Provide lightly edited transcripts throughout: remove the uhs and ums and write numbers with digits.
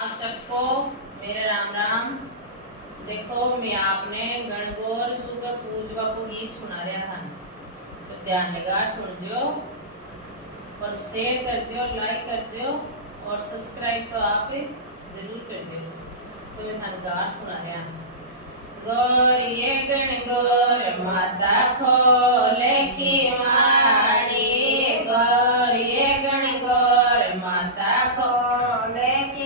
आप सबको मेरा राम राम। देखो मैं आपने गणगौर सुबह पूजवा को गीत सुना रहा था, तो ध्यान लगा सुन जो और शेयर कर जो, लाइक कर जो और सब्सक्राइब तो आप जरूर कर जो। तो मैं थाने गा सुना रहा। गौर ये गणगौर माता खोले की माड़ी, गौर ये गणगौर माता खोले की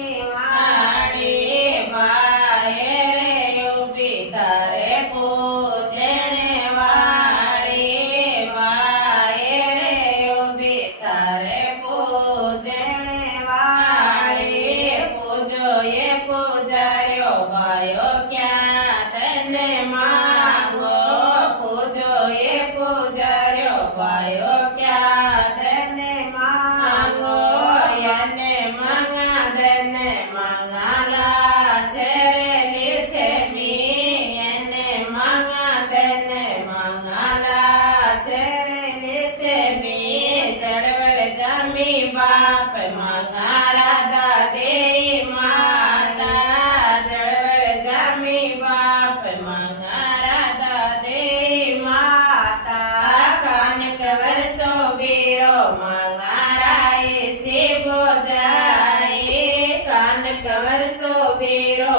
बाप मंगारा दादे माता जड़वड़ जामी बाप मंगारा दादे माता कान कवर सो बीरो मंगारा से बो जाए कान कवर सो बीरो